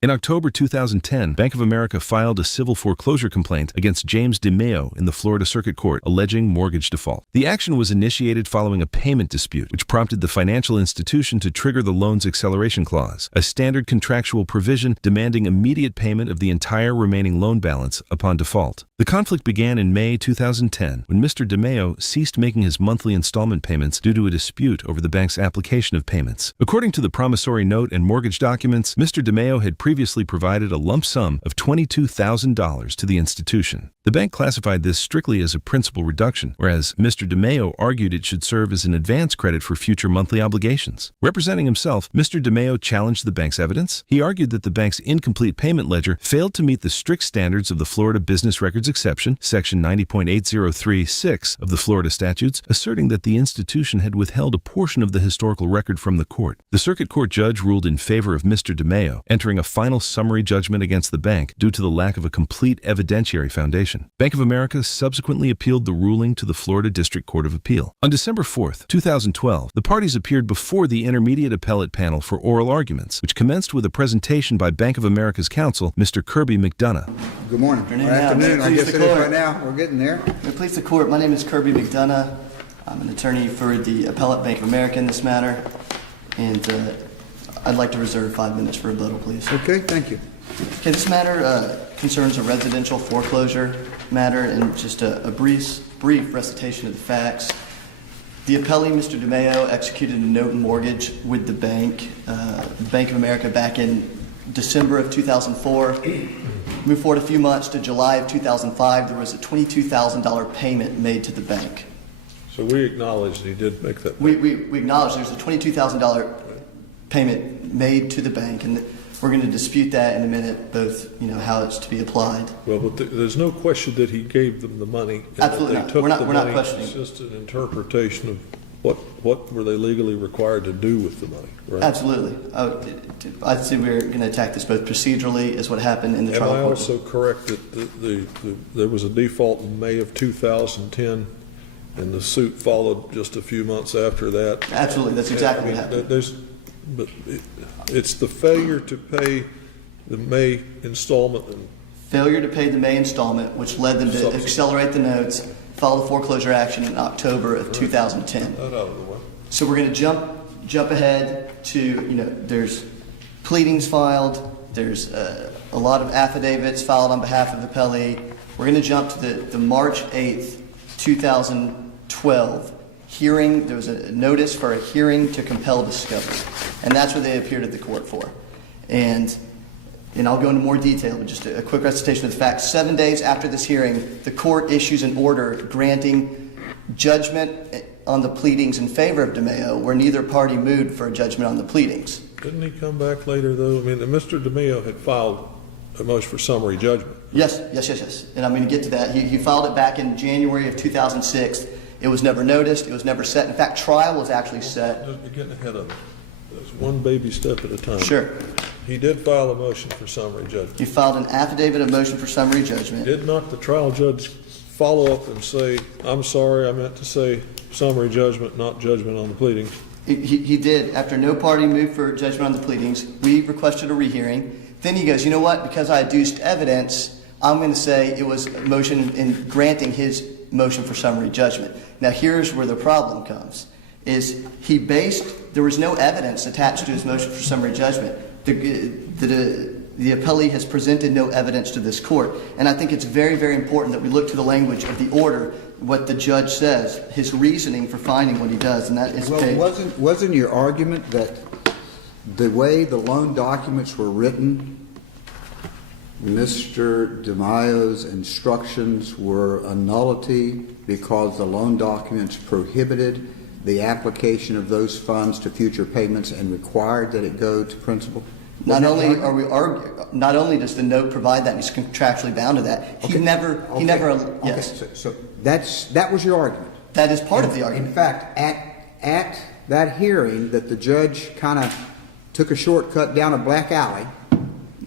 In October 2010, Bank of America filed a civil foreclosure complaint against James DeMeo in the Florida Circuit Court, alleging mortgage default. The action was initiated following a payment dispute, which prompted the financial institution to trigger the loan's acceleration clause, a standard contractual provision demanding immediate payment of the entire remaining loan balance upon default. The conflict began in May 2010 when Mr. DeMeo ceased making his monthly installment payments due to a dispute over the bank's application of payments. According to the promissory note and mortgage documents, Mr. DeMeo had previously provided a lump sum of $22,000 to the institution. The bank classified this strictly as a principal reduction, whereas Mr. DeMeo argued it should serve as an advance credit for future monthly obligations. Representing himself, Mr. DeMeo challenged the bank's evidence. He argued that the bank's incomplete payment ledger failed to meet the strict standards of the Florida Business Records Exception, Section 90.8036 of the Florida statutes, asserting that the institution had withheld a portion of the historical record from the court. The circuit court judge ruled in favor of Mr. DeMeo, entering a final summary judgment against the bank due to the lack of a complete evidentiary foundation. Bank of America subsequently appealed the ruling to the Florida District Court of Appeal. On December 4, 2012, the parties appeared before the Intermediate Appellate Panel for oral arguments, which commenced with a presentation by Bank of America's counsel, Mr. Kirby McDonough. Good morning. Good afternoon. I guess it is right now. We're getting there. Please the court. My name is Kirby McDonough. I'm an attorney for the Appellate Bank of America in this matter, and I'd like to reserve 5 minutes for rebuttal, please. Okay, thank you. Okay, this matter concerns a residential foreclosure matter, and just a brief recitation of the facts. The appellee, Mr. DeMeo, executed a note and mortgage with the Bank of America back in December of 2004. Moved forward a few months to July of 2005, there was a $22,000 payment made to the bank. So we acknowledge he did make that payment. We acknowledge there's a $22,000 payment made to the bank, and we're going to dispute that in a minute, both how it's to be applied. Well, but there's no question that he gave them the money. Absolutely not. We're not questioning. It's just an interpretation of what were they legally required to do with the money, right? Absolutely. I'd say we're going to attack this both procedurally as what happened in the trial court. Am I also correct that there was a default in May of 2010 and the suit followed just a few months after that? Absolutely. That's exactly what happened. But it's the failure to pay the May installment. Failure to pay the May installment, which led them to accelerate the notes, file a foreclosure action in October of 2010. That out of the way. So we're going to jump ahead to, there's pleadings filed, there's a lot of affidavits filed on behalf of the appellee. We're going to jump to the March 8th, 2012 hearing. There was a notice for a hearing to compel discovery, and that's what they appeared at the court for. And I'll go into more detail, but just a quick recitation of the facts. 7 days after this hearing, the court issues an order granting judgment on the pleadings in favor of DeMeo, where neither party moved for a judgment on the pleadings. Didn't he come back later, though? I mean, Mr. DeMeo had filed a motion for summary judgment. Yes. And I'm going to get to that. He filed it back in January of 2006. It was never noticed. It was never set. In fact, trial was actually set. You're getting ahead of it. There's one baby step at a time. Sure. He did file a motion for summary judgment. He filed an affidavit of motion for summary judgment. Did not the trial judge follow up and say, I'm sorry, I meant to say summary judgment, not judgment on the pleadings? He did. After no party moved for judgment on the pleadings, we requested a rehearing. Then he goes, you know what? Because I adduced evidence, I'm going to say it was a motion in granting his motion for summary judgment. Now here's where the problem comes, is there was no evidence attached to his motion for summary judgment. The appellee has presented no evidence to this court, and I think it's very, very important that we look to the language of the order, what the judge says, his reasoning for finding what he does, and that is wasn't your argument that the way the loan documents were written, Mr. DeMeo's instructions were a nullity because the loan documents prohibited the application of those funds to future payments and required that it go to principal? Not only does the note provide that, he's contractually bound to that. Yes. So that was your argument. That is part of the argument. In fact, at that hearing that the judge kind of took a shortcut down a black alley,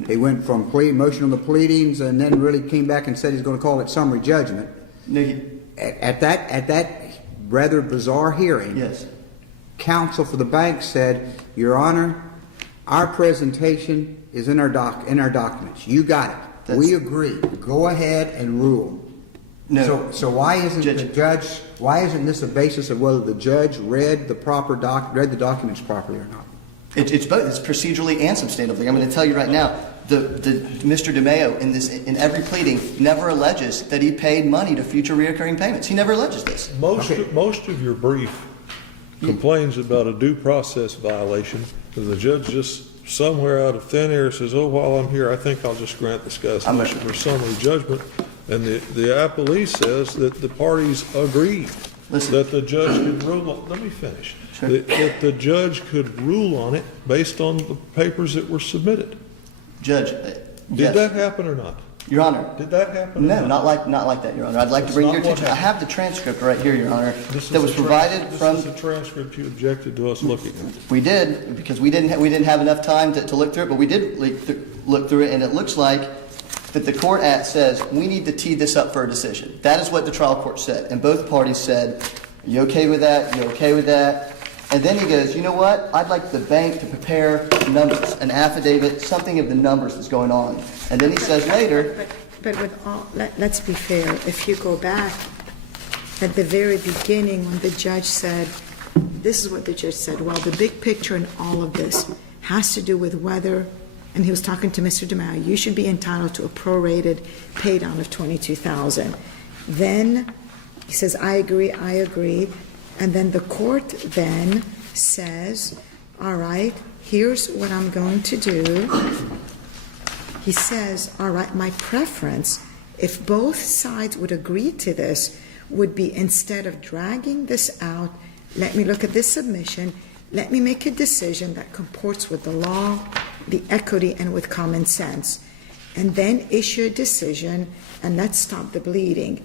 he went from motion on the pleadings and then really came back and said he's going to call it summary judgment. No, at that rather bizarre hearing, yes, counsel for the bank said, Your Honor, our presentation is in our documents. You got it. We agree. Go ahead and rule. No. So why isn't the judge? Why isn't this a basis of whether the judge read the documents properly or not? It's both. It's procedurally and substantively. I'm going to tell you right now. Mr. DeMeo in every pleading never alleges that he paid money to future reoccurring payments. He never alleges this. Most of your brief complains about a due process violation, and the judge just somewhere out of thin air says, "Oh, while I'm here, I think I'll just grant this guy's motion for summary judgment." And the appellee says that the parties agreed that the judge could rule on. Let me finish. Sure. That the judge could rule on it based on the papers that were submitted. Judge, did that happen or not? Your Honor. Did that happen? No, not like that, Your Honor. I'd like to bring your attention. I have the transcript right here, Your Honor, that was provided from. This is the transcript you objected to us looking at. We did, because we didn't have enough time to look through it, but we did look through it, and it looks like that the court says we need to tee this up for a decision. That is what the trial court said, and both parties said, "Are you okay with that? You okay with that?" And then he goes, "You know what? I'd like the bank to prepare numbers, an affidavit, something of the numbers that's going on." And then he says later. But with all, let's be fair. If you go back at the very beginning when the judge said, this is what the judge said, well, the big picture in all of this has to do with whether, and he was talking to Mr. DeMeo, you should be entitled to a prorated pay down of $22,000. Then he says, I agree. And then the court then says, all right, here's what I'm going to do. He says, all right, my preference, if both sides would agree to this, would be instead of dragging this out, let me look at this submission, let me make a decision that comports with the law, the equity, and with common sense, and then issue a decision, and let's stop the bleeding.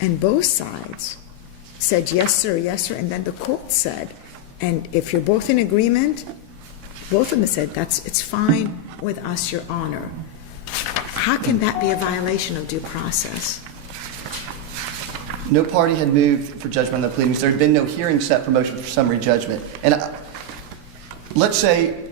And both sides said, yes, sir, and then the court said, and if you're both in agreement, both of them said, it's fine with us, Your Honor. How can that be a violation of due process? No party had moved for judgment on the pleadings. There had been no hearing set for motion for summary judgment. And let's say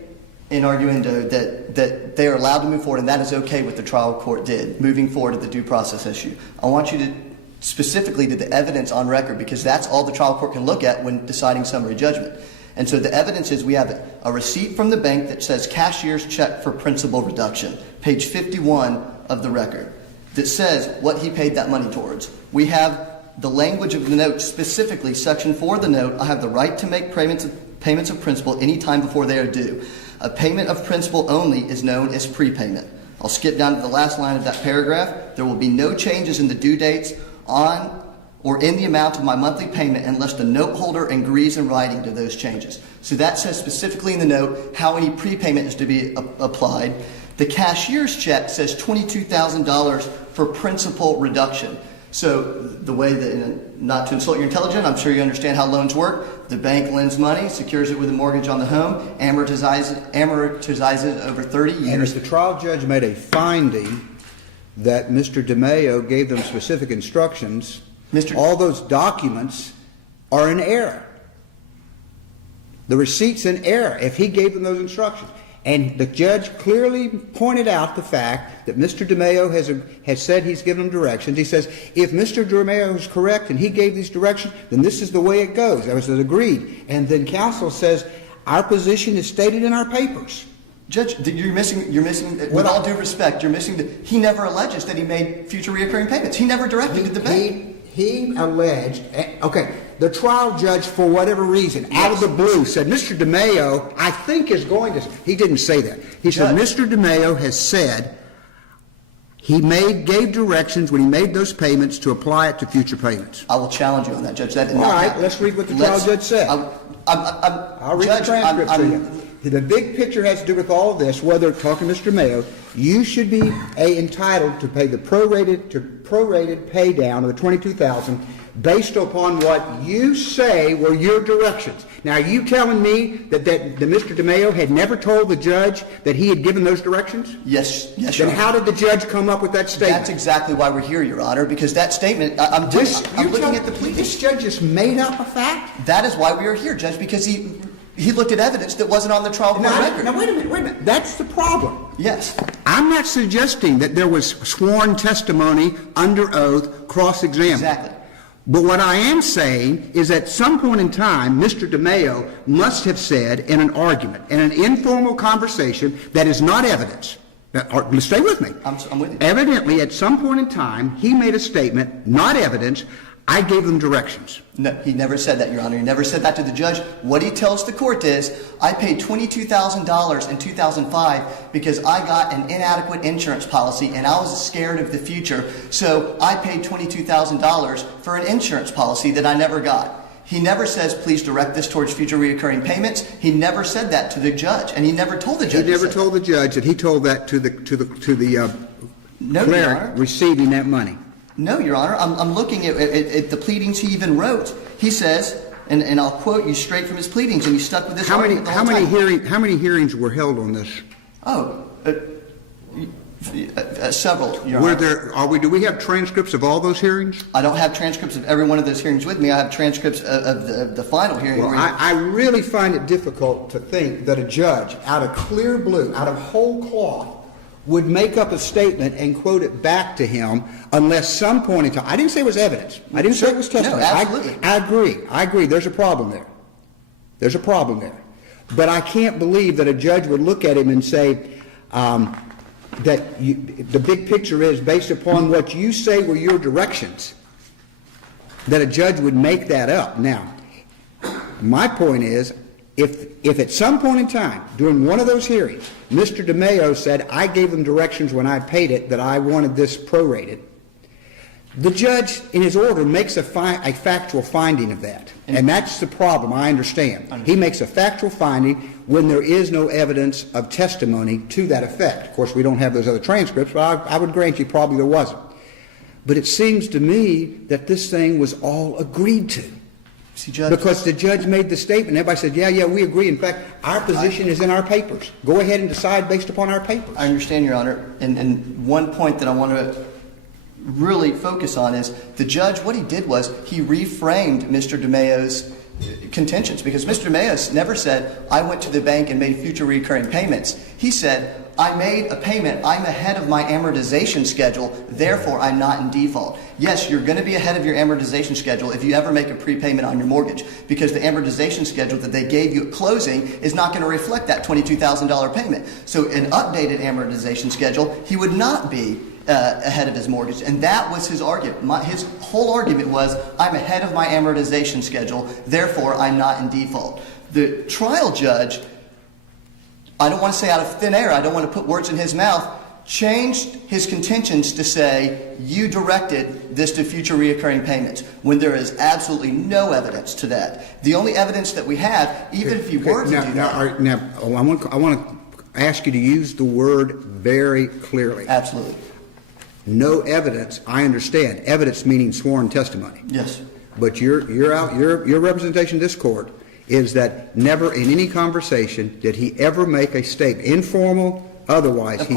in arguendo that they are allowed to move forward, and that is okay what the trial court did, moving forward to the due process issue. I want you to specifically to the evidence on record, because that's all the trial court can look at when deciding summary judgment. And so the evidence is we have a receipt from the bank that says cashier's check for principal reduction, page 51 of the record, that says what he paid that money towards. We have the language of the note, specifically section 4 of the note, I have the right to make payments of principal any time before they are due. A payment of principal only is known as prepayment. I'll skip down to the last line of that paragraph. There will be no changes in the due dates on or in the amount of my monthly payment unless the note holder agrees in writing to those changes. So that says specifically in the note how any prepayment is to be applied. The cashier's check says $22,000 for principal reduction. So the way that, not to insult your intelligence, I'm sure you understand how loans work. The bank lends money, secures it with a mortgage on the home, amortizes it over 30 years. And if the trial judge made a finding that Mr. DeMeo gave them specific instructions, all those documents are in error. The receipt's in error if he gave them those instructions. And the judge clearly pointed out the fact that Mr. DeMeo has said he's given them directions. He says, if Mr. DeMeo is correct and he gave these directions, then this is the way it goes. That was agreed. And then counsel says, our position is stated in our papers. Judge, you're missing, with all due respect, you're missing that he never alleges that he made future reoccurring payments. He never directed to the bank. He alleged, okay, the trial judge, for whatever reason, out of the blue, said, Mr. DeMeo, I think is going to, he didn't say that. He said, Mr. DeMeo has said he gave directions when he made those payments to apply it to future payments. I will challenge you on that, Judge. That did All not right, happen. let's read what the trial judge said. I'll read the transcript to you. The big picture has to do with all of this, whether talking to Mr. Mayo, you should be entitled to pay the prorated pay down of the $22,000 based upon what you say were your directions. Now, are you telling me that Mr. DeMeo had never told the judge that he had given those directions? Yes, Your Then Honor. how did the judge come up with that statement? That's exactly why we're here, Your Honor, because that statement, I'm looking at the pleadings. This judge just made up a fact? That is why we are here, Judge, because He looked at evidence that wasn't on the trial court record. Now, wait a minute. That's the problem. Yes. I'm not suggesting that there was sworn testimony under oath, cross-examined. Exactly. But what I am saying is at some point in time, Mr. DeMaio must have said in an argument, in an informal conversation that is not evidence. Now, stay with me. I'm with you. Evidently, at some point in time, he made a statement, not evidence, I gave them directions. No, he never said that, Your Honor. He never said that to the judge. What he tells the court is, I paid $22,000 in 2005 because I got an inadequate insurance policy and I was scared of the future, so I paid $22,000 for an insurance policy that I never got. He never says, please direct this towards future reoccurring payments. He never said that to the judge, and he never told the judge. He never told the judge that he told that to the No, Your cleric Honor. receiving that money. No, Your Honor. I'm looking at the pleadings he even wrote. He says, and I'll quote you straight from his pleadings, and he stuck with this argument the whole time. How many hearings were held on this? Oh, several, Your Honor. Do we have transcripts of all those hearings? I don't have transcripts of every one of those hearings with me. I have transcripts of the final hearing. Well, I really find it difficult to think that a judge, out of clear blue, out of whole cloth, would make up a statement and quote it back to him unless some point in time. I didn't say it was evidence. I didn't say it was testimony. No, absolutely. I agree. There's a problem there. There's a problem there. But I can't believe that a judge would look at him and say that the big picture is based upon what you say were your directions, that a judge would make that up. Now, my point is, if at some point in time, during one of those hearings, Mr. DeMaio said, I gave them directions when I paid it that I wanted this prorated, the judge, in his order, makes a factual finding of that. And that's the problem, I understand. He makes a factual finding when there is no evidence of testimony to that effect. Of course, we don't have those other transcripts, but I would grant you probably there wasn't. But it seems to me that this thing was all agreed to. See, Judge, because the judge made the statement. Everybody said, yeah, we agree. In fact, our position is in our papers. Go ahead and decide based upon our papers. I understand, Your Honor. And one point that I want to really focus on is the judge, what he did was he reframed Mr. DeMaio's contentions, because Mr. DeMaio never said, I went to the bank and made future recurring payments. He said, I made a payment. I'm ahead of my amortization schedule. Therefore, I'm not in default. Yes, you're going to be ahead of your amortization schedule if you ever make a prepayment on your mortgage, because the amortization schedule that they gave you at closing is not going to reflect that $22,000 payment. So an updated amortization schedule, he would not be ahead of his mortgage. And that was his argument. His whole argument was, I'm ahead of my amortization schedule, therefore I'm not in default. The trial judge, I don't want to say out of thin air, I don't want to put words in his mouth, changed his contentions to say, you directed this to future reoccurring payments, when there is absolutely no evidence to that. The only evidence that we have, even if you were to do that. Now, I want to ask you to use the word very clearly. Absolutely. No evidence, I understand. Evidence meaning sworn testimony. Yes. But your representation in this court is that never in any conversation did he ever make a statement, informal, otherwise, he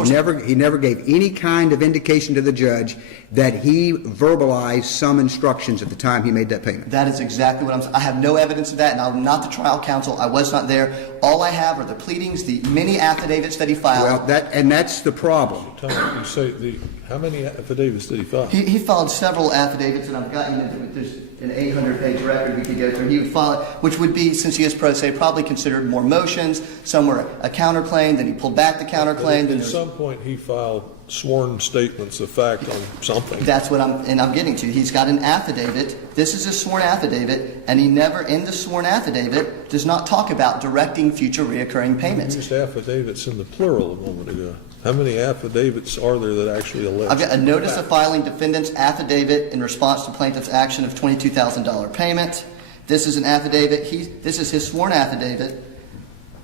never gave any kind of indication to the judge that he verbalized some instructions at the time he made that payment. That is exactly what I'm saying. I have no evidence of that, and I'm not the trial counsel. I was not there. All I have are the pleadings, the many affidavits that he filed. Well, that's the problem. Tom, you say how many affidavits did he file? He filed several affidavits, and I've gotten into there's an 800-page record we could go through. He would file, which would be, since he is pro se, probably considered more motions. Some were a counterclaim, then he pulled back the counterclaim. At some point, he filed sworn statements of fact on something. That's what I'm getting to. He's got an affidavit. This is a sworn affidavit, and he never, in the sworn affidavit, does not talk about directing future reoccurring payments. You used affidavits in the plural a moment ago. How many affidavits are there that actually allege? I've got a notice of filing defendant's affidavit in response to plaintiff's action of $22,000 payment. This is an affidavit. This is his sworn affidavit.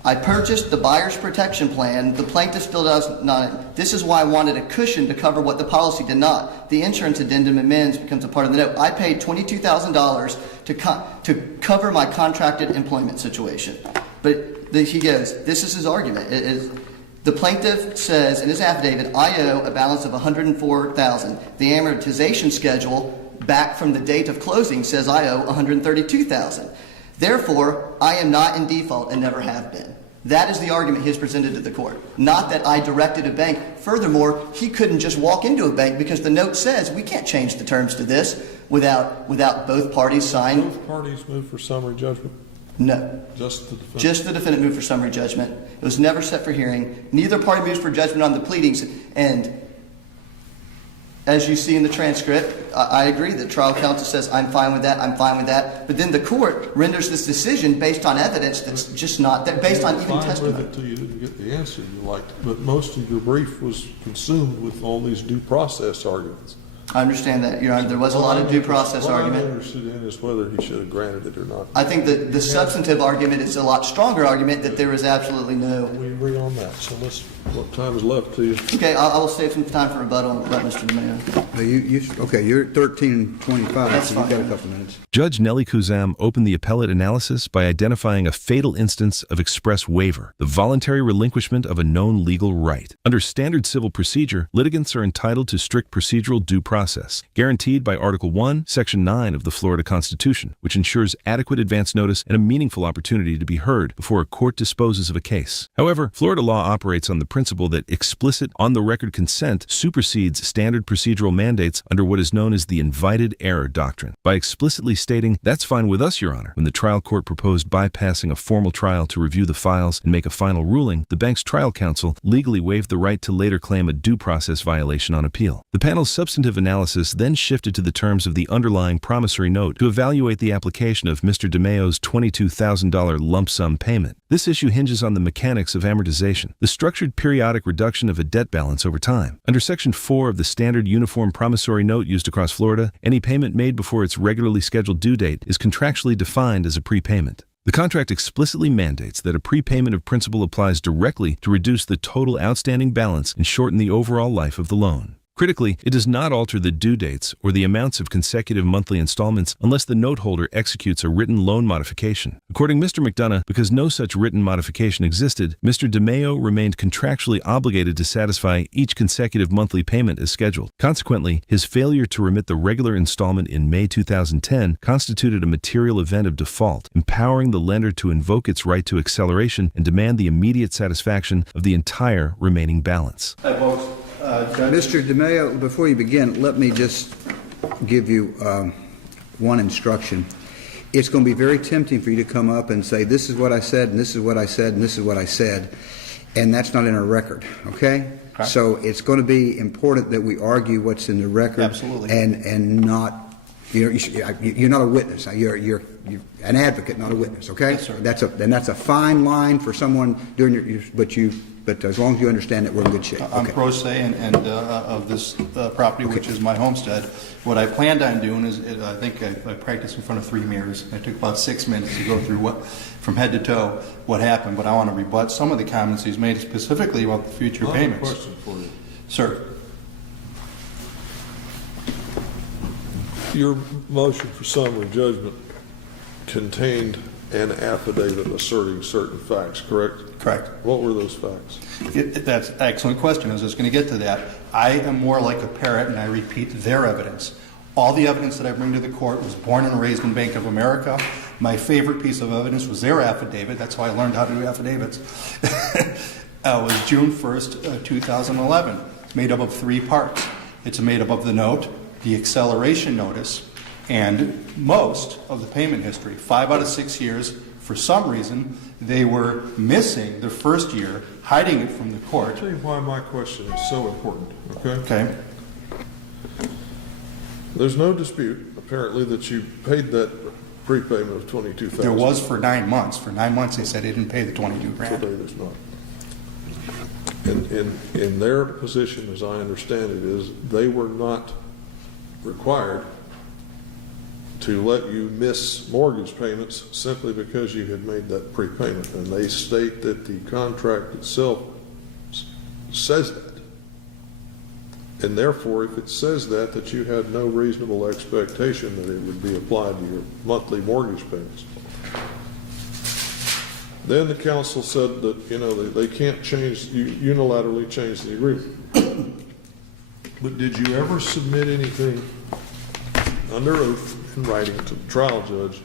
I purchased the buyer's protection plan. The plaintiff still does not. This is why I wanted a cushion to cover what the policy did not. The insurance addendum amends becomes a part of the note. I paid $22,000 to cover my contracted employment situation. But he goes, this is his argument. The plaintiff says in his affidavit, I owe a balance of $104,000. The amortization schedule back from the date of closing says I owe $132,000. Therefore, I am not in default and never have been. That is the argument he has presented to the court. Not that I directed a bank. Furthermore, he couldn't just walk into a bank because the note says we can't change the terms to this without both parties sign. Both parties moved for summary judgment? No. Just the defendant? Just the defendant moved for summary judgment. It was never set for hearing. Neither party moves for judgment on the pleadings. And as you see in the transcript, I agree that trial counsel says, I'm fine with that, I'm fine with that. But then the court renders this decision based on evidence that's just not there, based on even testimony. Fine with it till you didn't get the answer you liked. But most of your brief was consumed with all these due process arguments. I understand that, Your Honor. There was a lot of due process argument. What I'm interested in is whether he should have granted it or not. I think that the substantive argument is a lot stronger argument that there is absolutely no. We agree on that. So what time is left to you? Okay, I will save some time for rebuttal and let Mr. DeMayo. Okay, you're at 13:25, That's so you've got a fine. couple minutes. Judge Nelly Kuzam opened the appellate analysis by identifying a fatal instance of express waiver, the voluntary relinquishment of a known legal right. Under standard civil procedure, litigants are entitled to strict procedural due process, guaranteed by Article 1, Section 9 of the Florida Constitution, which ensures adequate advance notice and a meaningful opportunity to be heard before a court disposes of a case. However, Florida law operates on the principle that explicit, on-the-record consent supersedes standard procedural mandates under what is known as the invited error doctrine. By explicitly stating, "That's fine with us, Your Honor," when the trial court proposed bypassing a formal trial to review the files and make a final ruling, the bank's trial counsel legally waived the right to later claim a due process violation on appeal. The panel's substantive analysis then shifted to the terms of the underlying promissory note to evaluate the application of Mr. DeMayo's $22,000 lump sum payment. This issue hinges on the mechanics of amortization, the structured periodic reduction of a debt balance over time. Under Section 4 of the standard uniform promissory note used across Florida, any payment made before its regularly scheduled due date is contractually defined as a prepayment. The contract explicitly mandates that a prepayment of principal applies directly to reduce the total outstanding balance and shorten the overall life of the loan. Critically, it does not alter the due dates or the amounts of consecutive monthly installments unless the note holder executes a written loan modification. According to Mr. McDonough, because no such written modification existed, Mr. DeMayo remained contractually obligated to satisfy each consecutive monthly payment as scheduled. Consequently, his failure to remit the regular installment in May 2010 constituted a material event of default, empowering the lender to invoke its right to acceleration and demand the immediate satisfaction of the entire remaining balance. Mr. DeMayo, before you begin, let me just give you one instruction. It's going to be very tempting for you to come up and say, this is what I said, and this is what I said, and this is what I said, and that's not in our record, okay? So it's going to be important that we argue what's in the record. Absolutely. And not, you're not a witness. You're an advocate, not a witness, okay? Yes, sir. That's a fine line for someone doing but as long as you understand that we're in good shape. I'm Okay. pro se and of this property, which is my homestead. What I planned on doing is, I think I practiced in front of 3 mirrors. It took about 6 minutes to go through from head to toe what happened, but I want to rebut some of the comments he's made specifically about the future I have a payments. question for you. Sir, Your motion for summary judgment contained an affidavit asserting certain facts, correct? correct. What were those facts? That's an excellent question. I was just going to get to that. I am more like a parrot, and I repeat their evidence. All the evidence that I bring to the court was born and raised in Bank of America. My favorite piece of evidence was their affidavit. That's how I learned how to do affidavits. It was June 1st, 2011. It's made up of 3 parts. It's made up of the note, the acceleration notice, and most of the payment history. 5 out of 6 years, for some reason, they were missing the first year, hiding it from the I'll court. tell you why my question is so important, okay? Okay. There's no dispute, apparently, that you paid that prepayment of $22,000. There was for 9 months. For 9 months, they said they didn't pay the 22 grand. Today, there's not. In their position, as I understand it, is they were not required to let you miss mortgage payments simply because you had made that prepayment. And they state that the contract itself says that. And therefore, if it says that you had no reasonable expectation that it would be applied to your monthly mortgage payments. Then the council said that, they can't unilaterally change the agreement. But did you ever submit anything under oath in writing to the trial judge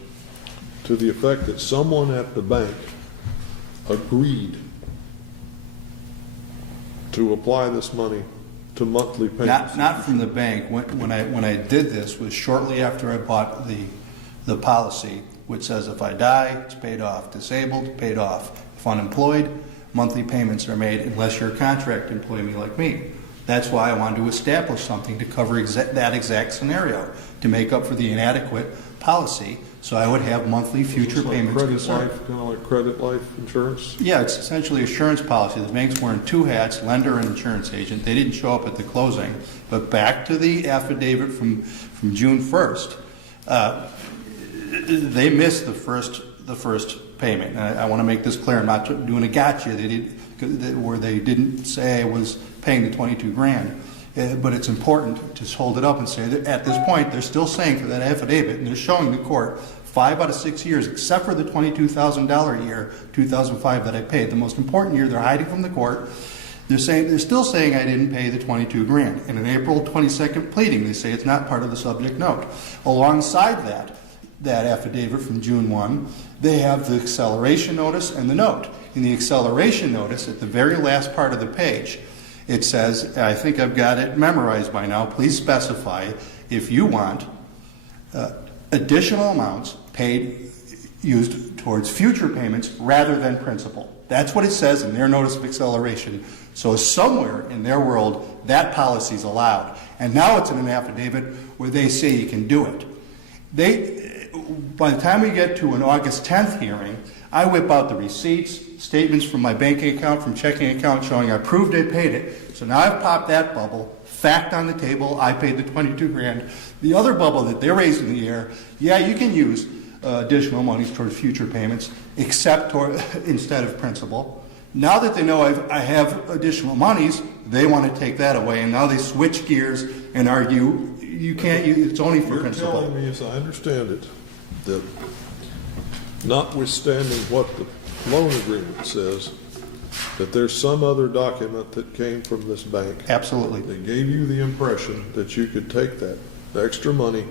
to the effect that someone at the bank agreed to apply this money to monthly payments? Not from the bank. When I did this was shortly after I bought the policy, which says if I die, it's paid off. Disabled, paid off. If unemployed, monthly payments are made unless you're a contract employee like me. That's why I wanted to establish something to cover that exact scenario, to make up for the inadequate policy, so I would have monthly future Is this like payments. kind of like credit life insurance? Yeah, it's essentially an assurance policy. The bank's wearing two hats, lender and insurance agent. They didn't show up at the closing. But back to the affidavit from June 1st, they missed the first payment. And I want to make this clear. I'm not doing a gotcha. Where they didn't say I was paying the $22,000. But it's important to hold it up and say that at this point they're still saying for that affidavit, and they're showing the court 5 out of 6 years, except for the $22,000 year, 2005, that I paid. The most important year they're hiding from the court. They're still saying I didn't pay the $22,000. In an April 22nd pleading, they say it's not part of the subject note. Alongside that affidavit from June 1, they have the acceleration notice and the note. In the acceleration notice, at the very last part of the page, it says, I think I've got it memorized by now, please specify if you want additional amounts paid, used towards future payments rather than principal. That's what it says in their notice of acceleration. So somewhere in their world, that policy is allowed. And now it's in an affidavit where they say you can do it. By the time we get to an August 10th hearing, I whip out the receipts, statements from my banking account, from checking account showing I proved I paid it. So now I've popped that bubble, fact on the table, I paid the $22,000. The other bubble that they're raising in the air, yeah, you can use additional monies towards future payments, except instead of principal. Now that they know I have additional monies, they want to take that away, and now they switch gears and argue you can't use it's only for principal. You're telling me, as I understand it, that notwithstanding what the loan agreement says, that there's some other document that came from this bank. Absolutely. That gave you the impression that you could take that extra money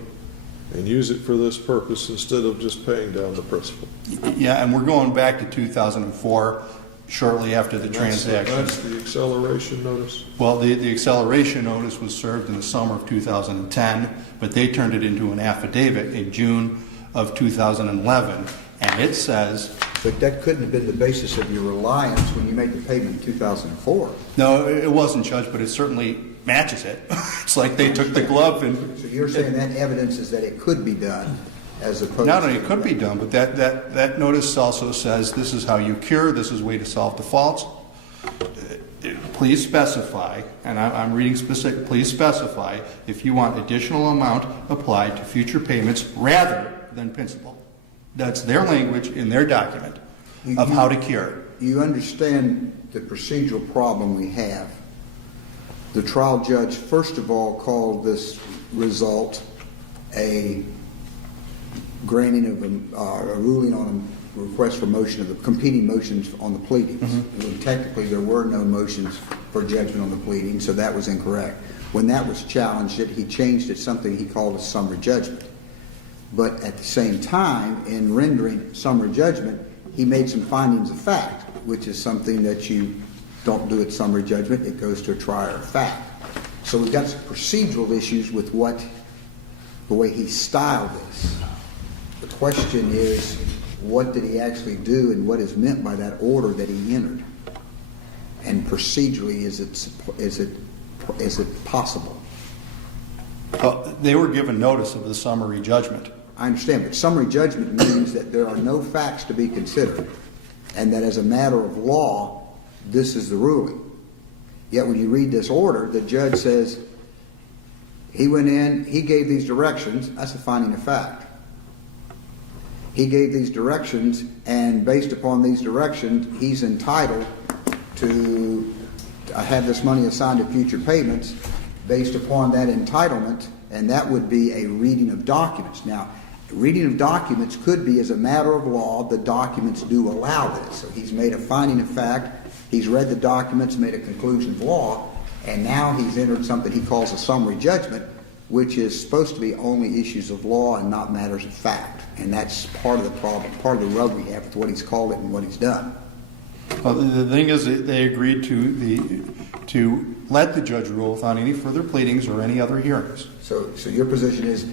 and use it for this purpose instead of just paying down the principal. Yeah, and we're going back to 2004, shortly after the transaction. That's the acceleration notice? Well, the acceleration notice was served in the summer of 2010, but they turned it into an affidavit in June of 2011, and it says... But that couldn't have been the basis of your reliance when you made the payment in 2004. No, it wasn't, Judge, but it certainly matches it. It's like they took the glove and... So you're saying that evidence is that it could be done as opposed Not only it could be done, but that notice also says this is how you cure, this is a way to solve defaults. Please specify, and I'm reading specific, please specify if you want additional amount applied to future payments rather than principal. That's their language in their document of how to cure. You understand the procedural problem we have. The trial judge, first of all, called this result a granting of a ruling on a request for motion of the competing motions on the pleadings. When technically there were no motions for judgment on the pleadings, so that was incorrect. When that was challenged, he changed it something he called a summary judgment. But at the same time, in rendering summary judgment, he made some findings of fact, which is something that you don't do at summary judgment. It goes to a trier of fact. So we've got some procedural issues with the way he styled this. The question is, what did he actually do, and what is meant by that order that he entered? And procedurally, is it possible? They were given notice of the summary judgment. I understand, but summary judgment means that there are no facts to be considered, and that as a matter of law, this is the ruling. Yet when you read this order, the judge says, he went in, he gave these directions, that's a finding of fact. He gave these directions, and based upon these directions, he's entitled to have this money assigned to future payments based upon that entitlement, and that would be a reading of documents. Now, reading of documents could be, as a matter of law, the documents do allow this. So he's made a finding of fact, he's read the documents, made a conclusion of law, and now he's entered something he calls a summary judgment, which is supposed to be only issues of law and not matters of fact. And that's part of the problem, part of the rub we have with what he's called it and what he's done. Well, the thing is that they agreed to let the judge rule without any further pleadings or any other hearings. So your position is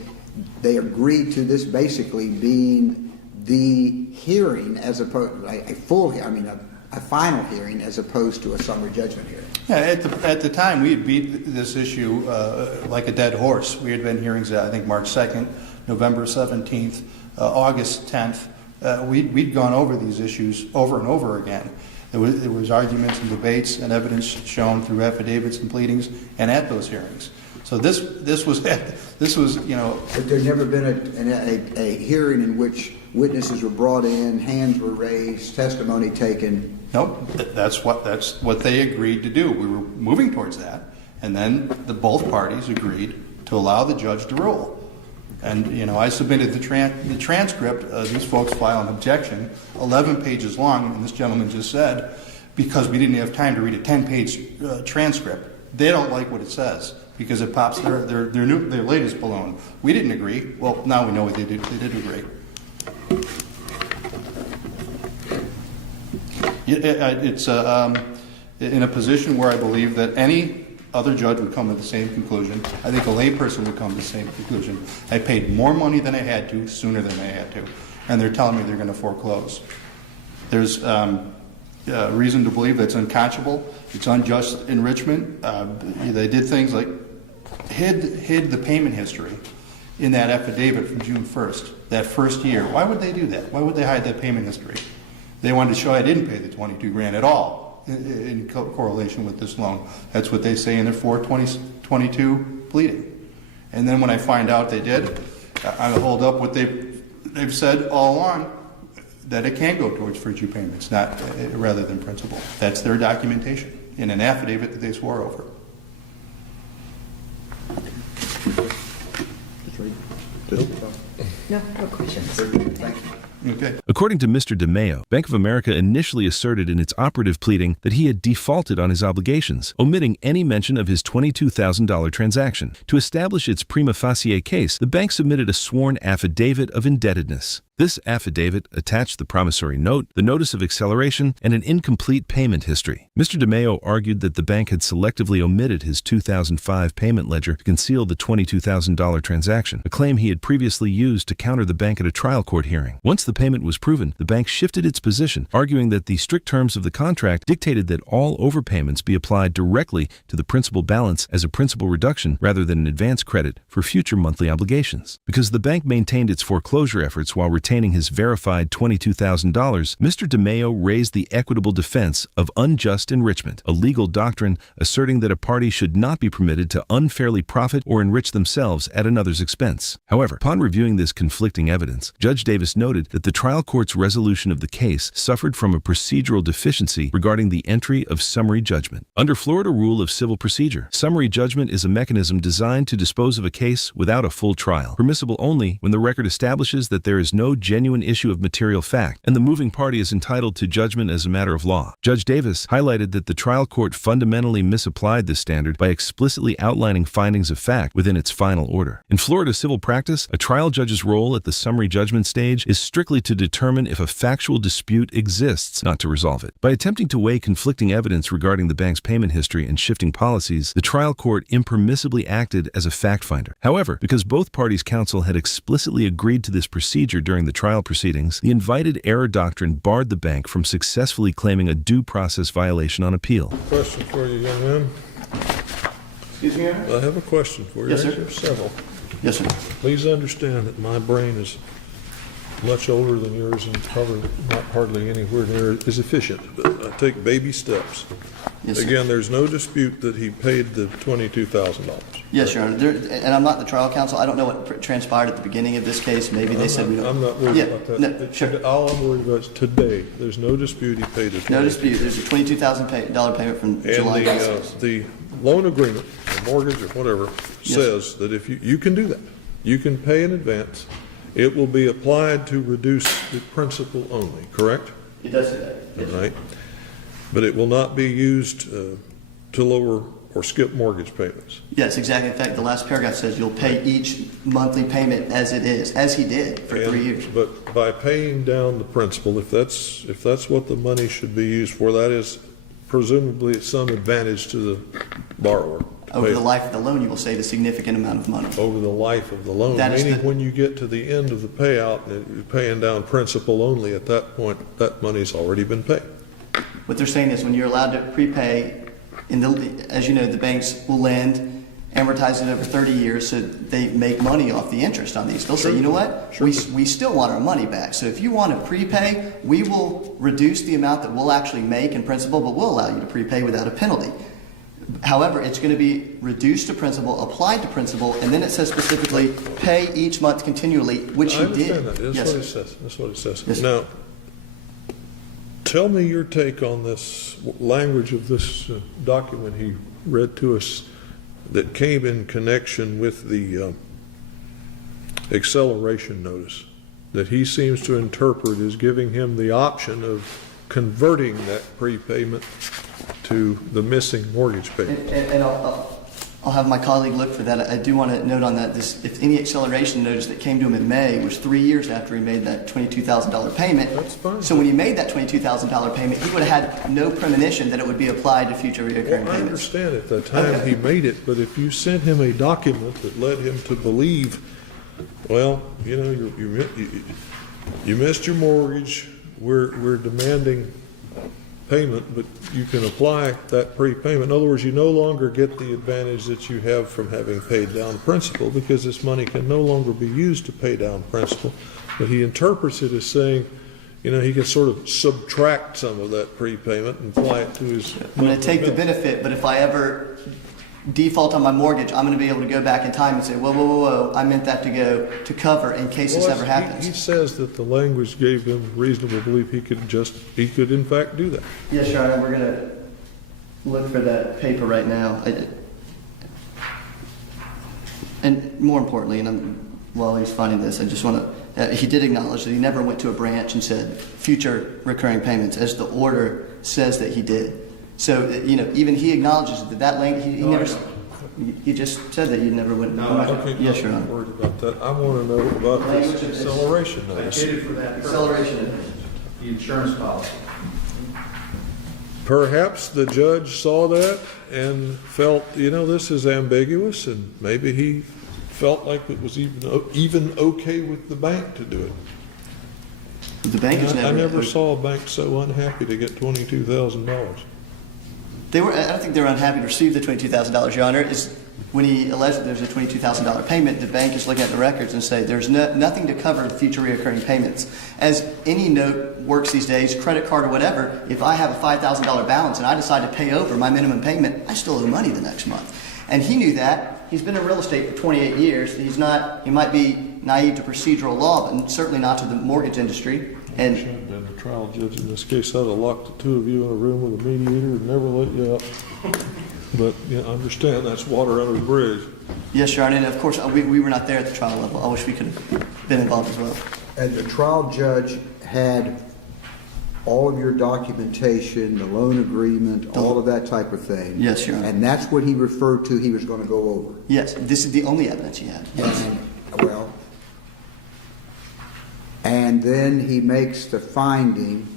they agreed to this basically being the hearing as opposed, a final hearing as opposed to a summary judgment hearing. Yeah, at the time, we had beat this issue like a dead horse. We had been hearings, I think, March 2nd, November 17th, August 10th. We'd gone over these issues over and over again. There was arguments and debates and evidence shown through affidavits and pleadings and at those hearings. So this was you know. But there's never been a hearing in which witnesses were brought in, hands were raised, testimony taken. Nope, that's what they agreed to do. We were moving towards that, and then both parties agreed to allow the judge to rule. And you know, I submitted the transcript. These folks filed an objection, 11 pages long, and this gentleman just said, because we didn't have time to read a 10-page transcript, they don't like what it says because it pops their latest balloon. We didn't agree. Well, now we know they did agree. It's in a position where I believe that any other judge would come to the same conclusion. I think a layperson would come to the same conclusion. I paid more money than I had to, sooner than I had to, and they're telling me they're going to foreclose. There's reason to believe that's unconscionable. It's unjust enrichment. They did things like hid the payment history in that affidavit from June 1st, that first year. Why would they do that? Why would they hide that payment history? They wanted to show I didn't pay the $22,000 at all in correlation with this loan. That's what they say in their 422 pleading. And then when I find out they did, I hold up what they've said all along, that it can go towards future payments, not rather than principal. That's their documentation in an affidavit that they swore over. No questions. Okay. According to Mr. DeMeo, Bank of America initially asserted in its operative pleading that he had defaulted on his obligations, omitting any mention of his $22,000 transaction. To establish its prima facie case, the bank submitted a sworn affidavit of indebtedness. This affidavit attached the promissory note, the notice of acceleration, and an incomplete payment history. Mr. DeMeo argued that the bank had selectively omitted his 2005 payment ledger to conceal the $22,000 transaction, a claim he had previously used to counter the bank at a trial court hearing. Once the payment was proven, the bank shifted its position, arguing that the strict terms of the contract dictated that all overpayments be applied directly to the principal balance as a principal reduction rather than an advance credit for future monthly obligations. Because the bank maintained its foreclosure efforts while retaining his verified $22,000, Mr. DeMeo raised the equitable defense of unjust enrichment, a legal doctrine asserting that a party should not be permitted to unfairly profit or enrich themselves at another's expense. However, upon reviewing this conflicting evidence, Judge Davis noted that the trial court's resolution of the case suffered from a procedural deficiency regarding the entry of summary judgment. Under Florida Rule of Civil Procedure, summary judgment is a mechanism designed to dispose of a case without a full trial, permissible only when the record establishes that there is no genuine issue of material fact and the moving party is entitled to judgment as a matter of law. Judge Davis highlighted that the trial court fundamentally misapplied this standard by explicitly outlining findings of fact within its final order. In Florida civil practice, a trial judge's role at the summary judgment stage is strictly to determine if a factual dispute exists, not to resolve it. By attempting to weigh conflicting evidence regarding the bank's payment history and shifting policies, the trial court impermissibly acted as a fact finder. However, because both parties' counsel had explicitly agreed to this procedure during the trial proceedings, the invited error doctrine barred the bank from successfully claiming a due process violation on appeal. Question for you, young man. Excuse me, Your Honor? I have a question for you. Yes, sir. There's several. Yes, sir. Please understand that my brain is much older than yours and probably not hardly anywhere near as efficient, but I take baby steps. Yes, sir. Again, there's no dispute that he paid the $22,000. Yes, Your Honor. And I'm not the trial counsel. I don't know what transpired at the beginning of this case. Maybe they said we don't. I'm not worried about that. No, sure. All I'm worried about is today. There's no dispute he paid the $22,000. No dispute. There's a $22,000 payment from July. And the loan agreement, the mortgage or whatever, says that if you can do that, you can pay in advance. It will be applied to reduce the principal only, correct? It does say that. Yes. All right. But it will not be used to lower or skip mortgage payments. Yes, exactly. In fact, the last paragraph says you'll pay each monthly payment as it is, as he did for 3 years. But by paying down the principal, if that's what the money should be used for, that is presumably at some advantage to the borrower. Over the life of the loan, you will save a significant amount of money. Over the life of the loan, That is meaning when you get to the end of the payout, you're paying down principal only. At that point, that money's already been paid. What they're saying is when you're allowed to prepay, as you know, the banks will lend, amortize it over 30 years so they make money off the interest on these. They'll say, you know what, we still want our money back. So if you want to prepay, we will reduce the amount that we'll actually make in principal, but we'll allow you to prepay without a penalty. However, it's going to be reduced to principal, applied to principal, and then it says specifically, pay each month continually, which I he did. understand that. That's Yes, what sir. it says. That's what it says. Yes, sir. Now, tell me your take on this language of this document he read to us that came in connection with the acceleration notice that he seems to interpret as giving him the option of converting that prepayment to the missing mortgage payment. And I'll have my colleague look for that. I do want to note on that, if any acceleration notice that came to him in May was 3 years after he made that $22,000 payment. That's fine. So when he made that $22,000 payment, he would have had no premonition that it would be applied to future reoccurring Well, I payments. understand at the time he made it, but if you sent him a document that led him to believe, well, you know, you missed your mortgage, we're demanding payment, but you can apply that prepayment. In other words, you no longer get the advantage that you have from having paid down principal because this money can no longer be used to pay down principal. But he interprets it as saying, you know, he can sort of subtract some of that prepayment and apply it to his. I'm going to take the benefit, but if I ever default on my mortgage, I'm going to be able to go back in time and say, whoa, whoa, whoa, whoa, I meant that to go to cover in case this ever happens. He says that the language gave him reasonable belief he could in fact do that. Yes, Your Honor, we're going to look for that paper right now. And more importantly, while he's finding this, I just want to, he did acknowledge that he never went to a branch and said future recurring payments, as the order says that he did. So, you know, even he acknowledges that language, he just said that you never went. Okay, Yes, Your I'm Honor. not worried about that. I want to know about this acceleration I notice. did it for that purpose, Acceleration. the insurance policy. Perhaps the judge saw that and felt, you know, this is ambiguous, and maybe he felt like it was even okay with the bank to do it. The bank is I never saw a bank so unhappy to get $22,000. I don't think they were unhappy to receive the $22,000, Your Honor. Is when he alleged that there's a $22,000 payment, the bank is looking at the records and say there's nothing to cover the future reoccurring payments. As any note works these days, credit card or whatever, if I have a $5,000 balance and I decide to pay over my minimum payment, I still owe money the next month. And he knew that. He's been in real estate for 28 years. He might be naive to procedural law, but certainly not to the mortgage industry. And Should have been the trial judge in this case. I'd have locked the two of you in a room with a mediator and never let you out. But, you know, I understand that's water under the bridge. yes, Your Honor, and of course, we were not there at the trial level. I wish we could have been involved as well. And the trial judge had all of your documentation, the loan agreement, all of that type of thing. Yes, Your Honor. And that's what he referred to he was going to go over. Yes, this is the only evidence he had. Yes. And then he makes the finding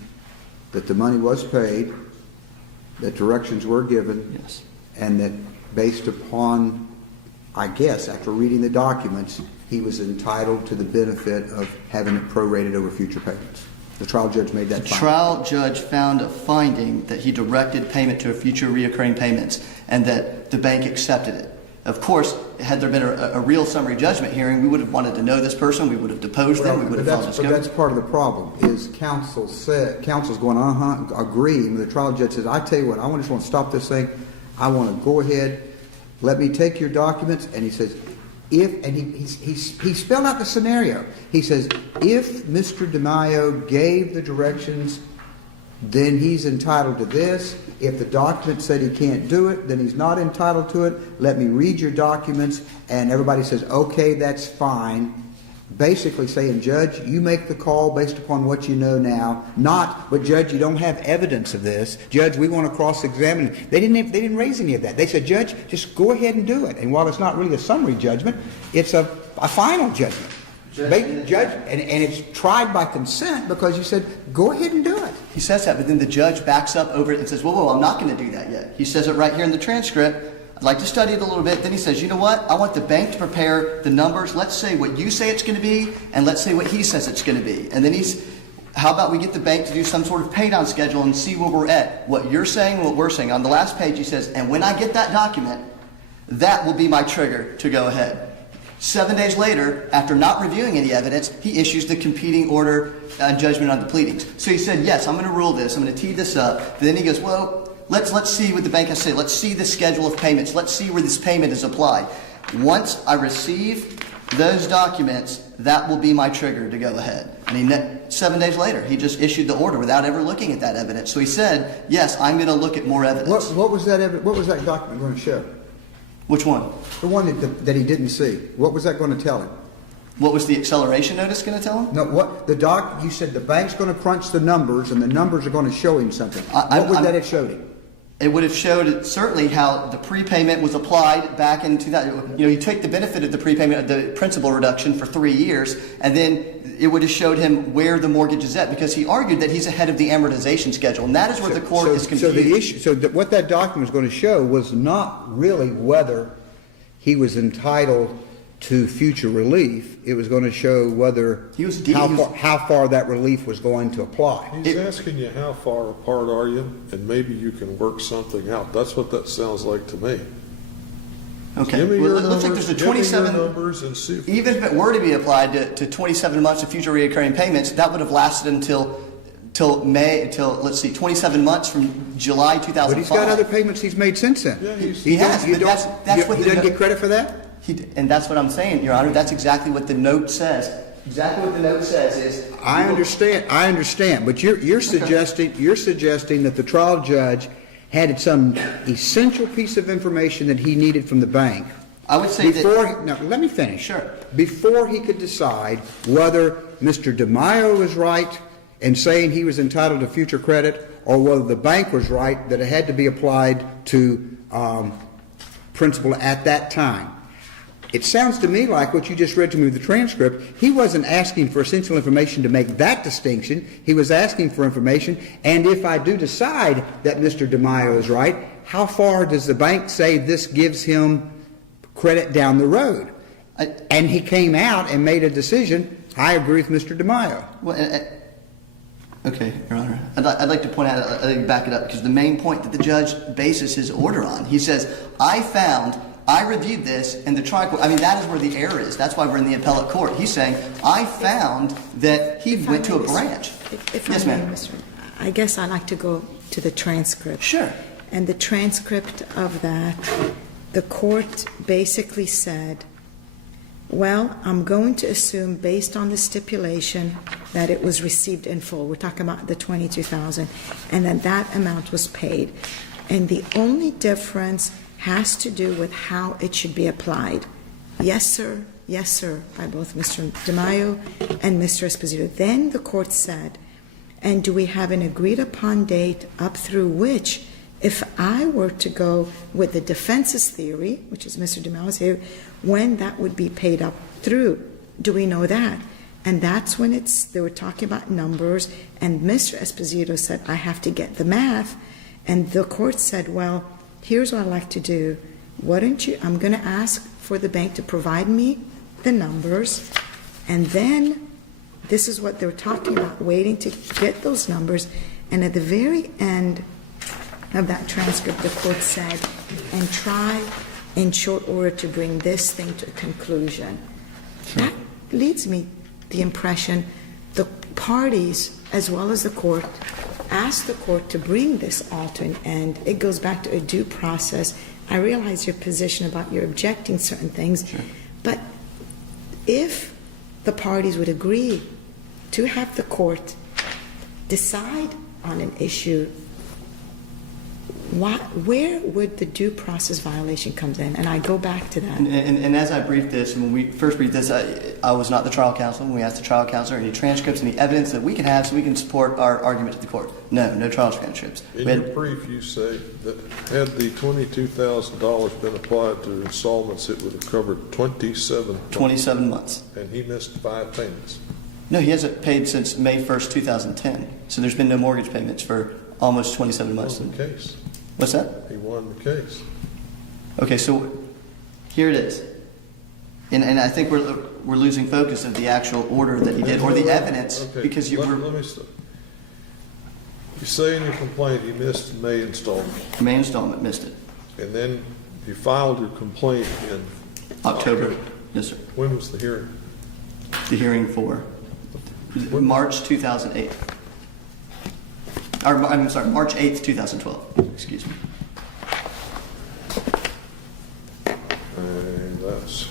that the money was paid, that directions were given, Yes. and that based upon, I guess, after reading the documents, he was entitled to the benefit of having it prorated over future payments. The trial judge made that The finding. trial judge found a finding that he directed payment to future reoccurring payments and that the bank accepted it. Of course, had there been a real summary judgment hearing, we would have wanted to know this person, we would have deposed them, we would have filed But discovery. that's part of the problem, is counsel's going, agreeing, the trial judge says, I tell you what, I just want to stop this thing, I want to go ahead, let me take your documents, and he says, he spelled out the scenario. He says, if Mr. DeMaio gave the directions, then he's entitled to this. If the document said he can't do it, then he's not entitled to it. Let me read your documents. And everybody says, okay, that's fine. basically saying, Judge, you make the call based upon what you know now, not, but Judge, you don't have evidence of this. Judge, we want to cross-examine. They didn't raise any of that. They said, Judge, just go ahead and do it. And while it's not really a summary judgment, it's a final judgment. Judge, and it's tried by consent because you said, go ahead and do it. He says that, but then the judge backs up over it and says, whoa, I'm not going to do that yet. He says it right here in the transcript. I'd like to study it a little bit. Then he says, you know what? I want the bank to prepare the numbers. Let's say what you say it's going to be, and let's say what he says it's going to be. And then how about we get the bank to do some sort of pay-down schedule and see where we're at? What you're saying and what we're saying. On the last page, he says, and when I get that document, that will be my trigger to go ahead. 7 days later, after not reviewing any evidence, he issues the competing order and judgment on the pleadings. So he said, yes, I'm going to rule this. I'm going to tee this up. But then he goes, well, let's see what the bank has to say. Let's see the schedule of payments. Let's see where this payment is applied. Once I receive those documents, that will be my trigger to go ahead. And 7 days later, he just issued the order without ever looking at that evidence. So he said, yes, I'm going to look at more evidence. What was that document going to show? Which one? The one that he didn't see. What was that going to tell him? What was the acceleration notice going to tell him? No, you said the bank's going to crunch the numbers and the numbers are going to show him something. What would that have showed him? It would have showed certainly how the prepayment was applied back in 2000. You take the benefit of the prepayment, the principal reduction for 3 years, and then it would have showed him where the mortgage is at, because he argued that he's ahead of the amortization schedule, and that is where the court is confused. What that document was going to show was not really whether he was entitled to future relief. It was going to show whether how far that relief was going to apply. He's asking you how far apart are you, and maybe you can work something out. That's what that sounds like to me. Okay. Give me your It looks like there's a 27. Numbers and see Even if it were to be applied to 27 months of future recurring payments, that would have lasted until 27 months from July 2005. But he's got other payments he's made since then. Yeah, he has. But that's what he doesn't get credit for that? And that's what I'm saying, Your Honor. That's exactly what the note says. Exactly what the note says is. I understand. But you're suggesting that the trial judge had some essential piece of information that he needed from the bank. I would say Now, let me finish. Sure. Before he could decide whether Mr. DeMaio was right in saying he was entitled to future credit, or whether the bank was right that it had to be applied to principal at that time. It sounds to me like what you just read to me with the transcript, he wasn't asking for essential information to make that distinction. He was asking for information, and if I do decide that Mr. DeMaio is right, how far does the bank say this gives him credit down the road? And he came out and made a decision, I agree with Mr. DeMaio. Well, okay, Your Honor. I'd like to point out, I'd like to back it up, because the main point that the judge bases his order on, he says, I reviewed this, and the trial court, that is where the error is. That's why we're in the appellate court. He's saying, I found that he went to a branch. Yes, ma'am. I guess I'd like to go to the transcript. Sure. And the transcript of that, the court basically said, well, I'm going to assume based on the stipulation that it was received in full. We're talking about the $22,000, and that amount was paid. And the only difference has to do with how it should be applied. Yes, sir, by both Mr. DeMaio and Mr. Esposito. Then the court said, and do we have an agreed upon date up through which, if I were to go with the defense's theory, which is Mr. DeMaio's theory, when that would be paid up through? Do we know that? And that's when they were talking about numbers, and Mr. Esposito said, I have to get the math. And the court said, well, here's what I'd like to do. I'm going to ask for the bank to provide me the numbers, and then this is what they were talking about, waiting to get those numbers. And at the very end of that transcript, the court said, and try in short order to bring this thing to a conclusion. Sure. That leads me the impression the parties, as well as the court, asked the court to bring this all to an end. It goes back to a due process. I realize your position about your objecting certain things, sure. But if the parties would agree to have the court decide on an issue, where would the due process violation come in? And I go back to that. And as I briefed this, and when we first briefed this, I was not the trial counsel. When we asked the trial counsel, any transcripts, any evidence that we can have so we can support our argument to the court? No trial transcripts. In your brief, you say that had the $22,000 been applied to installments, it would have covered 27 months. And he missed 5 payments. No, he hasn't paid since May 1st, 2010. So there's been no mortgage payments for almost 27 months. He won the case. What's that? He won the case. Okay, so here it is. And I think we're losing focus of the actual order that he did, or the evidence, okay. because Let me stop. You say in your complaint he missed the May installment. May installment missed it. And then you filed your complaint in October. Yes, sir. When was the hearing? The hearing for March 2008. Or, I'm sorry, March 8th, 2012. Excuse me. And that's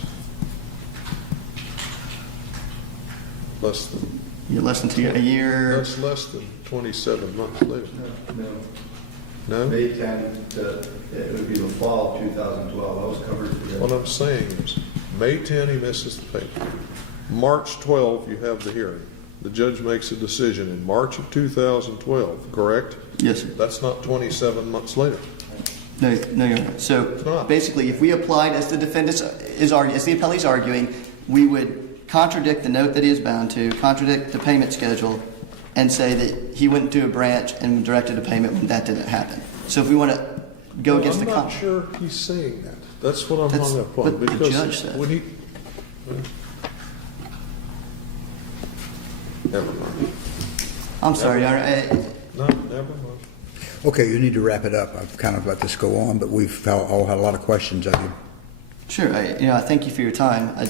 less than. You're less than a year. That's less than 27 months later. No. No? May 10th, it would be the fall of 2012. I was covered for that. What I'm saying is, May 10 he misses the payment. March 12 you have the hearing. The judge makes a decision in March of 2012, correct? Yes, sir. That's not 27 months later. No, you're right. So basically, if we applied as the defendant is arguing, as the appellee is arguing, we would contradict the note that he is bound to, contradict the payment schedule, and say that he went to a branch and directed a payment when that didn't happen. So if we want to go against the I'm not sure he's saying that. That's what I'm That's hung up on. what the Because judge said. when he, never mind. I'm sorry, Your Honor. No, never mind. Okay, you need to wrap it up. I've kind of let this go on, but we've all had a lot of questions of you. Sure. I thank you for your time. I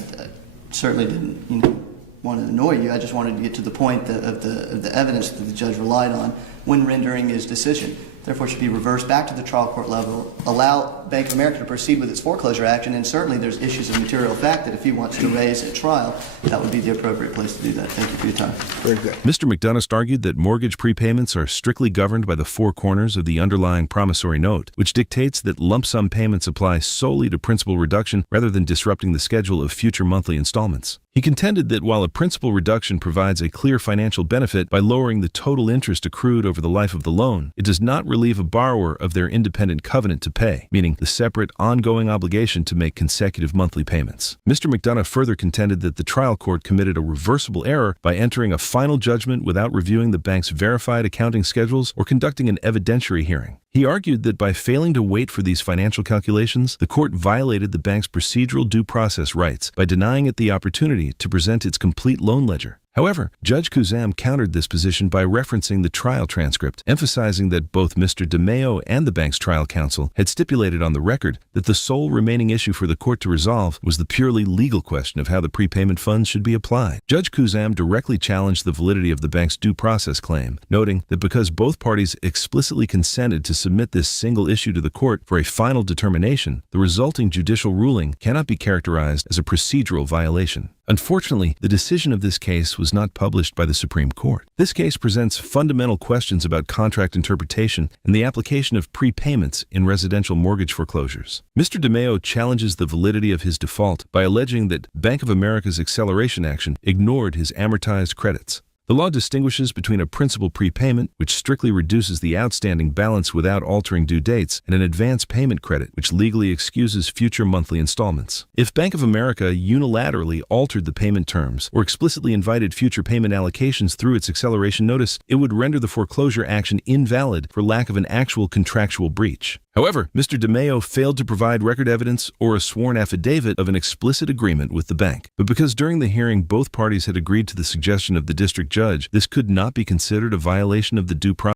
certainly didn't, want to annoy you. I just wanted to get to the point of the evidence that the judge relied on when rendering his decision. Therefore, it should be reversed back to the trial court level, allow Bank of America to proceed with its foreclosure action, and certainly there's issues of material fact that if he wants to raise at trial, that would be the appropriate place to do that. Thank you for your time. Very good. Mr. McDonough argued that mortgage prepayments are strictly governed by the four corners of the underlying promissory note, which dictates that lump sum payments apply solely to principal reduction rather than disrupting the schedule of future monthly installments. He contended that while a principal reduction provides a clear financial benefit by lowering the total interest accrued over the life of the loan, it does not relieve a borrower of their independent covenant to pay, meaning the separate, ongoing obligation to make consecutive monthly payments. Mr. McDonough further contended that the trial court committed a reversible error by entering a final judgment without reviewing the bank's verified accounting schedules or conducting an evidentiary hearing. He argued that by failing to wait for these financial calculations, the court violated the bank's procedural due process rights by denying it the opportunity to present its complete loan ledger. However, Judge Kuzam countered this position by referencing the trial transcript, emphasizing that both Mr. DeMeo and the bank's trial counsel had stipulated on the record that the sole remaining issue for the court to resolve was the purely legal question of how the prepayment funds should be applied. Judge Kuzam directly challenged the validity of the bank's due process claim, noting that because both parties explicitly consented to submit this single issue to the court for a final determination, the resulting judicial ruling cannot be characterized as a procedural violation. Unfortunately, the decision of this case was not published by the Supreme Court. This case presents fundamental questions about contract interpretation and the application of prepayments in residential mortgage foreclosures. Mr. DeMeo challenges the validity of his default by alleging that Bank of America's acceleration action ignored his amortized credits. The law distinguishes between a principal prepayment, which strictly reduces the outstanding balance without altering due dates, and an advance payment credit, which legally excuses future monthly installments. If Bank of America unilaterally altered the payment terms or explicitly invited future payment allocations through its acceleration notice, it would render the foreclosure action invalid for lack of an actual contractual breach. However, Mr. DeMeo failed to provide record evidence or a sworn affidavit of an explicit agreement with the bank. But because during the hearing both parties had agreed to the suggestion of the district judge, this could not be considered a violation of the due process